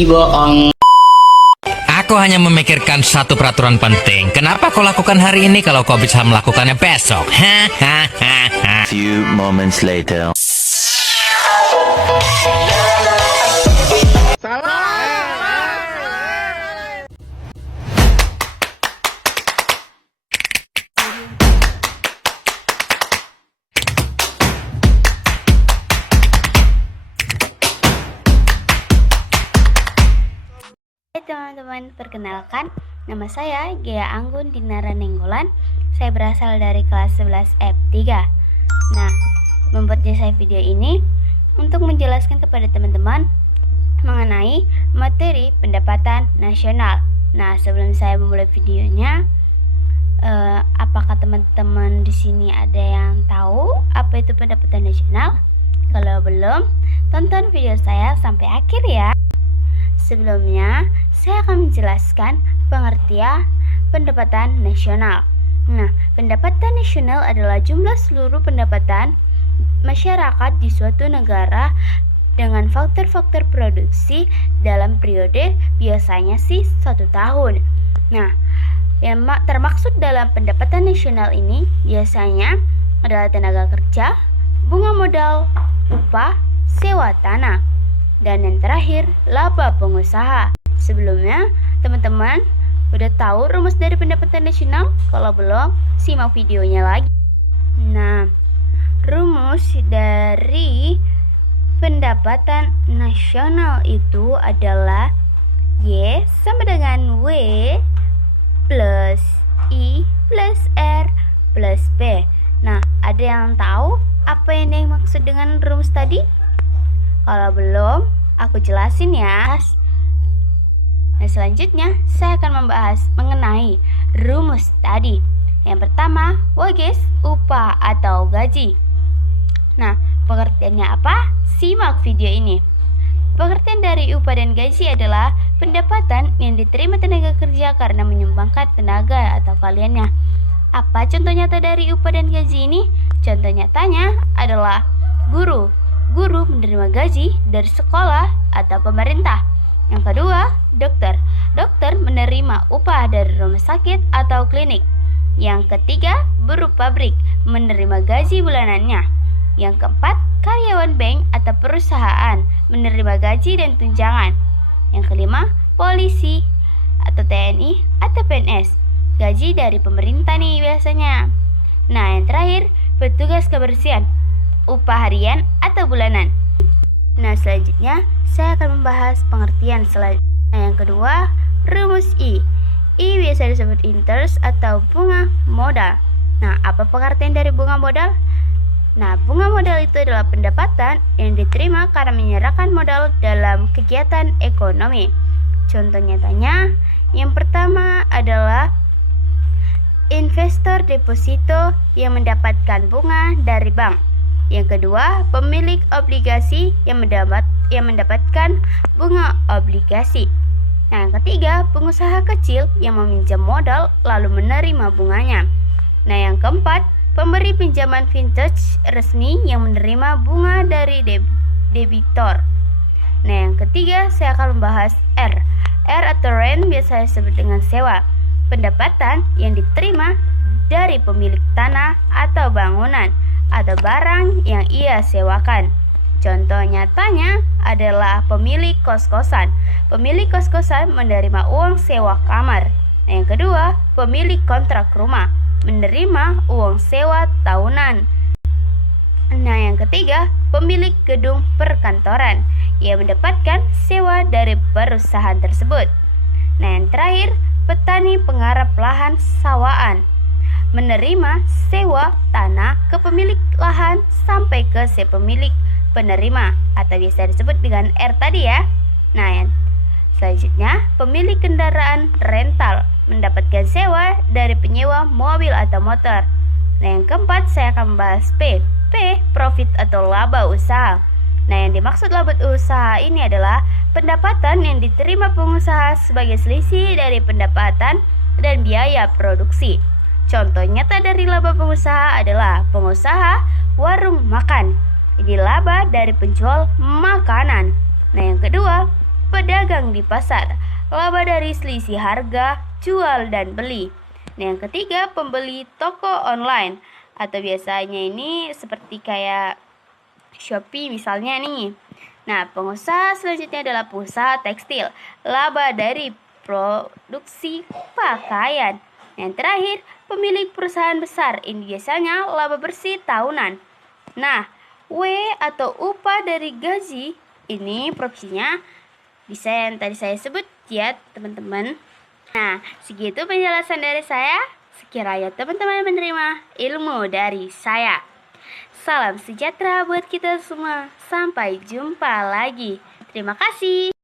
bohong. Aku hanya memikirkan satu peraturan penting. Kenapa kau lakukan hari ini kalau kau bisa melakukannya besok? Few moments later. Hai teman-teman, perkenalkan nama saya Gea Anggun Dinara Nenggolan. Saya berasal dari kelas 11 F3. Nah, membuatnya saya video ini untuk menjelaskan kepada teman-teman mengenai materi pendapatan nasional. Nah, sebelum saya memulai videonya, apakah teman-teman di sini ada yang tahu apa itu pendapatan nasional? Kalau belum, tonton video saya sampai akhir ya. Sebelumnya, saya akan menjelaskan pengertian pendapatan nasional. Nah, pendapatan nasional adalah jumlah seluruh pendapatan masyarakat di suatu negara dengan faktor-faktor produksi dalam periode biasanya sih 1 tahun. Nah, yang termaksud dalam pendapatan nasional ini biasanya adalah tenaga kerja, bunga modal, upah, sewa tanah, dan yang terakhir, laba pengusaha. Sebelumnya, teman-teman udah tahu rumus dari pendapatan nasional? Kalau belum, simak videonya lagi. Nah, rumus dari pendapatan nasional itu adalah Y sama dengan W plus I plus R plus P. Nah, ada yang tahu apa yang dimaksud dengan rumus tadi? Kalau belum, aku jelasin ya. Nah, selanjutnya saya akan membahas mengenai rumus tadi. Yang pertama, wages, upah atau gaji. Nah, pengertiannya apa? Simak video ini. Pengertian dari upah dan gaji adalah pendapatan yang diterima tenaga kerja karena menyumbangkan tenaga atau kaliannya. Apa contoh nyata dari upah dan gaji ini? Contoh nyatanya adalah guru. Guru menerima gaji dari sekolah atau pemerintah. Yang kedua, dokter. Dokter menerima upah dari rumah sakit atau klinik. Yang ketiga, buruh pabrik menerima gaji bulanannya. Yang keempat, karyawan bank atau perusahaan menerima gaji dan tunjangan. Yang kelima, polisi atau TNI atau PNS. Gaji dari pemerintah nih biasanya. Nah, yang terakhir, petugas kebersihan, upah harian atau bulanan. Nah, selanjutnya saya akan membahas pengertian selanjutnya. Yang kedua, rumus I. I biasa disebut interest atau bunga modal. Nah, apa pengertian dari bunga modal? Nah, bunga modal itu adalah pendapatan yang diterima karena menyerahkan modal dalam kegiatan ekonomi. Contoh nyatanya, yang pertama adalah investor deposito yang mendapatkan bunga dari bank. Yang kedua, pemilik obligasi yang mendapatkan bunga obligasi. Nah, yang ketiga, pengusaha kecil yang meminjam modal lalu menerima bunganya. Nah, yang keempat, pemberi pinjaman vintage resmi yang menerima bunga dari debitor. Nah, yang ketiga, saya akan membahas R. R atau rent biasa disebut dengan sewa. Pendapatan yang diterima dari pemilik tanah atau bangunan atau barang yang ia sewakan. Contoh nyatanya adalah pemilik kos-kosan. Pemilik kos-kosan menerima uang sewa kamar. Nah, yang kedua, pemilik kontrak rumah menerima uang sewa tahunan. Nah, yang ketiga, pemilik gedung perkantoran yang mendapatkan sewa dari perusahaan tersebut. Nah, yang terakhir, petani penggarap lahan sawaan menerima sewa tanah ke pemilik lahan sampai ke si pemilik penerima atau biasa disebut dengan R tadi ya. Nah, yang selanjutnya, pemilik kendaraan rental mendapatkan sewa dari penyewa mobil atau motor. Nah, yang keempat saya akan membahas P. P, profit atau laba usaha. Nah, yang dimaksud laba usaha ini adalah pendapatan yang diterima pengusaha sebagai selisih dari pendapatan dan biaya produksi. Contoh nyata dari laba pengusaha adalah pengusaha warung makan. Jadi laba dari penjual makanan. Nah, yang kedua, pedagang di pasar. Laba dari selisih harga, jual dan beli. Nah, yang ketiga, pembeli toko online. Atau biasanya ini seperti kayak Shopee misalnya nih. Nah, pengusaha selanjutnya adalah pengusaha tekstil. Laba dari produksi pakaian. Yang terakhir, pemilik perusahaan besar. Ini biasanya laba bersih tahunan. Nah, W atau upah dari gaji ini proporsinya bisa yang tadi saya sebut ya teman-teman. Nah, segitu penjelasan dari saya. Sekiranya teman-teman menerima ilmu dari saya. Salam sejahtera buat kita semua. Sampai jumpa lagi. Terima kasih.